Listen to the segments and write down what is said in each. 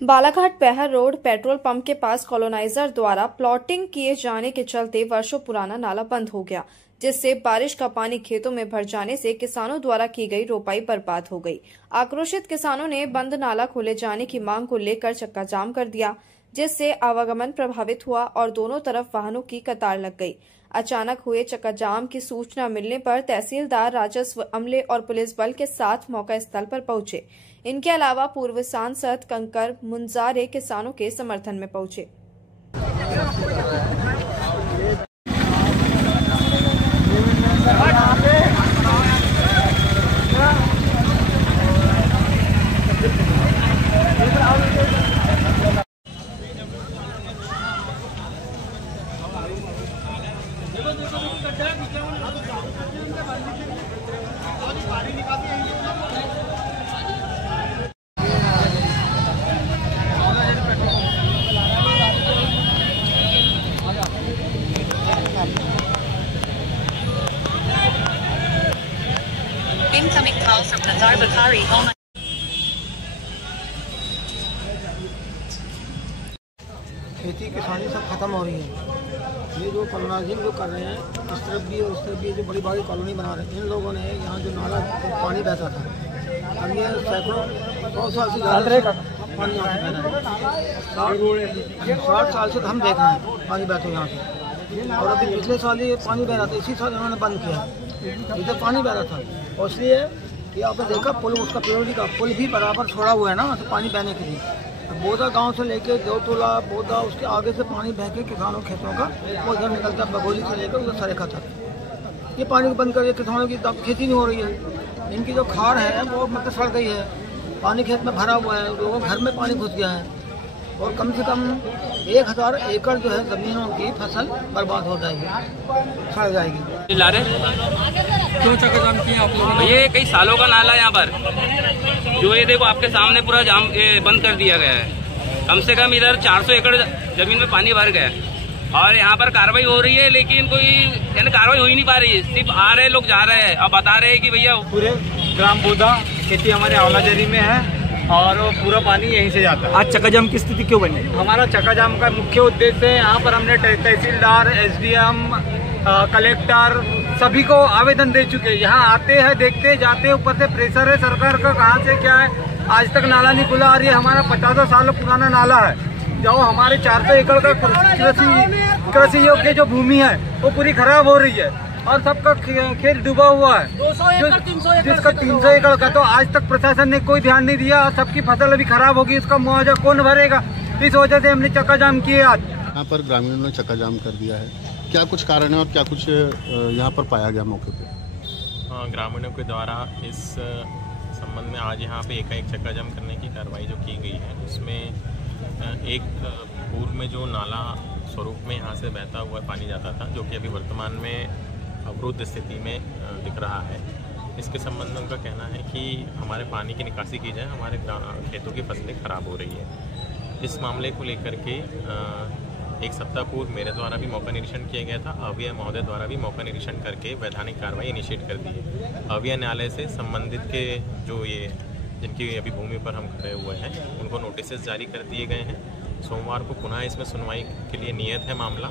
Balaghat पैहर road petrol pump के पास coloniser द्वारा plotting किए जाने के चलते वर्षों पुराना नाला बंद हो गया, जिससे बारिश का पानी खेतों में भर जाने से किसानों द्वारा की गई रोपाई बर्बाद हो गई। आक्रोशित किसानों ने बंद नाला खोले जाने की मांग को लेकर चक्का जाम कर दिया, जिससे आवागमन प्रभावित हुआ और दोनों तरफ वाहनों की कतार लग गई। अचानक हुए चक्का जाम की सूचना मिलने पर तहसीलदार, राजस्व अमले और पुलिस बल के साथ मौका स्थल पर पहुंचे। इनके अलावा पूर्व सांसद कंकर मुंजारे किसानों के समर्थन में पहुंचे। Incoming call from Nazar Bakari. खेती किसानी सब खत्म हो रही है। ये जो कॉलोनाइजिंग जो कर रहे हैं, इस तरफ भी और उस तरफ भी जो बड़ी बड़ी कॉलोनी बना रहे हैं, इन लोगों ने यहाँ जो नाला पानी बहता था, अब ये सैकड़ों 100 साल से ज़्यादा पानी यहाँ से बह रहा है। 60 साल से हम देख रहे हैं पानी बहते यहाँ से, और अभी पिछले साल ये पानी बह रहा था, इसी साल इन्होंने बंद किया। इधर पानी बह रहा था, और इसलिए कि आपने देखा पुल, उसका पिरोली का पुल भी बराबर छोड़ा हुआ है ना तो पानी बहने के लिए। बोदा गांव से लेके देवतोला बोदा, उसके आगे से पानी बह के किसानों खेतों का वो इधर निकलता है, बगोली से लेकर उधर सरेखा तक। ये पानी को बंद करके किसानों की खेती नहीं हो रही है। इनकी जो खार है वो मतलब सड़ गई है, पानी खेत में भरा हुआ है, लोगों के घर में पानी घुस गया है, और कम से कम 1000 एकड़ जो है ज़मीनों की फसल बर्बाद हो जाएगी, सड़ जाएगी। ला रहे क्यों चक्का जाम किया आप लोगों ने? ये कई सालों का नाला यहाँ पर जो ये देखो आपके सामने पूरा जाम बंद कर दिया गया है। कम से कम इधर 400 एकड़ जमीन में पानी भर गया है, और यहाँ पर कार्रवाई हो रही है, लेकिन कोई यानी कार्रवाई हो ही नहीं पा रही है। सिर्फ आ रहे लोग जा रहे हैं, अब बता रहे हैं कि भैया पूरे ग्राम बोदा खेती हमारे आंवलाजरी में है और पूरा पानी यहीं से जाता है। आज चक्का जाम की स्थिति क्यों बनी? हमारा चक्का जाम का मुख्य उद्देश्य है, यहाँ पर हमने तहसीलदार, SDM, कलेक्टर सभी को आवेदन दे चुके हैं। यहाँ आते हैं, देखते जाते, ऊपर से प्रेशर है सरकार का, कहाँ से क्या है, आज तक नाला नहीं खुला। और ये हमारा 50 साल पुराना नाला है, जो हमारे 400 एकड़ का कृषि योग्य जो भूमि है वो पूरी खराब हो रही है, और सबका खेत डूबा हुआ है, 300 एकड़ का। तो आज तक प्रशासन ने कोई ध्यान नहीं दिया, और सबकी फसल अभी खराब होगी, इसका मुआवजा कौन भरेगा? इस वजह से हमने चक्का जाम किए। आज यहाँ पर ग्रामीणों ने चक्का जाम कर दिया है, क्या कुछ कारण है और क्या कुछ यहाँ पर पाया गया मौके पे? ग्रामीणों के द्वारा इस संबंध में आज यहाँ पे एकाएक चक्का जाम करने की कार्रवाई जो की गई है, उसमें एक पूर्व में जो नाला स्वरूप में यहाँ से बहता हुआ पानी जाता था, जो कि अभी वर्तमान में अवरुद्ध स्थिति में दिख रहा है। इसके संबंध में उनका कहना है कि हमारे पानी की निकासी की जाए, हमारे खेतों की फसलें खराब हो रही है। इस मामले को लेकर के एक सप्ताह पूर्व मेरे द्वारा भी मौका निरीक्षण किया गया था। अव्यय महोदय द्वारा भी मौका निरीक्षण करके वैधानिक कार्रवाई इनिशिएट कर दी है। अव्यय न्यायालय से संबंधित के जो ये जिनकी अभी भूमि पर हम खड़े हुए हैं, उनको नोटिस जारी कर दिए गए हैं। सोमवार को पुनः इसमें सुनवाई के लिए नियत है मामला,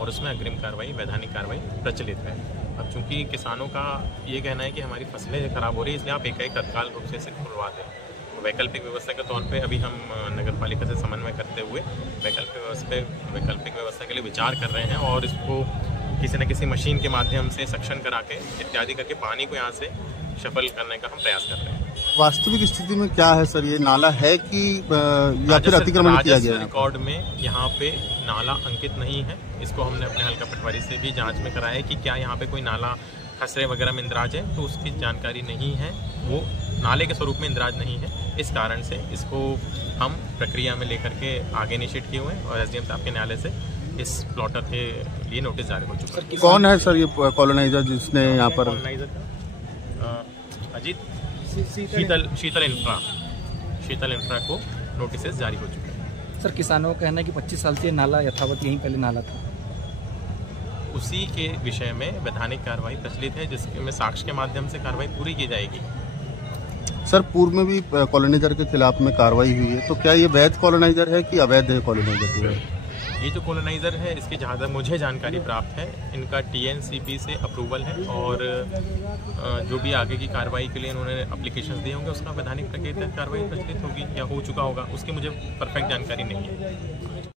और उसमें अग्रिम कार्रवाई, वैधानिक कार्रवाई प्रचलित है। अब चूँकि किसानों का ये कहना है कि हमारी फसलें खराब हो रही है, इसलिए आप एकाएक तत्काल रूप से इसे खुलवा दें। वैकल्पिक व्यवस्था के तौर पे अभी हम नगर पालिका से समन्वय करते हुए वैकल्पिक व्यवस्था के लिए विचार कर रहे हैं, और इसको किसी न किसी मशीन के माध्यम से सक्शन करा के इत्यादि करके पानी को यहाँ से शफल करने का हम प्रयास कर रहे हैं। वास्तविक स्थिति में क्या है सर, ये नाला है कि या फिर अतिक्रमण किया गया है? रिकॉर्ड में यहाँ पे नाला अंकित नहीं है। इसको हमने अपने हल्का पटवारी से भी जांच में कराया है कि क्या यहाँ पे कोई नाला खसरे वगैरह में इंद्राज है, तो उसकी जानकारी नहीं है, वो नाले के स्वरूप में इंद्राज नहीं है। इस कारण से इसको हम प्रक्रिया में लेकर के आगे इनिशिएट किए हुए हैं, और SDM साहब के न्यायालय से इस प्लॉटर के लिए नोटिस जारी हो चुका है। कौन है सर ये कॉलोनाइजर जिसने यहाँ पर? अजीत शीतल इंफ्रा को नोटिस जारी हो चुके हैं। सर, किसानों का कहना है कि 25 साल से नाला यथावत यहीं पहले नाला था। उसी के विषय में वैधानिक कार्रवाई प्रचलित है, जिसके में साक्ष्य के माध्यम से कार्रवाई पूरी की जाएगी। सर पूर्व में भी कॉलोनाइजर के खिलाफ में कार्रवाई हुई है, तो क्या ये वैध कॉलोनाइजर है कि अवैध कॉलोनाइजर है? ये जो कॉलोनाइजर है इसकी जहाँ तक मुझे जानकारी प्राप्त है, इनका TNCP से अप्रूवल है और जो भी आगे की कार्रवाई के लिए इन्होंने एप्लीकेशंस दिए होंगे उसका वैधानिक प्रक्रिया कार्रवाई प्रचलित होगी या हो चुका होगा, उसकी मुझे परफेक्ट जानकारी नहीं है।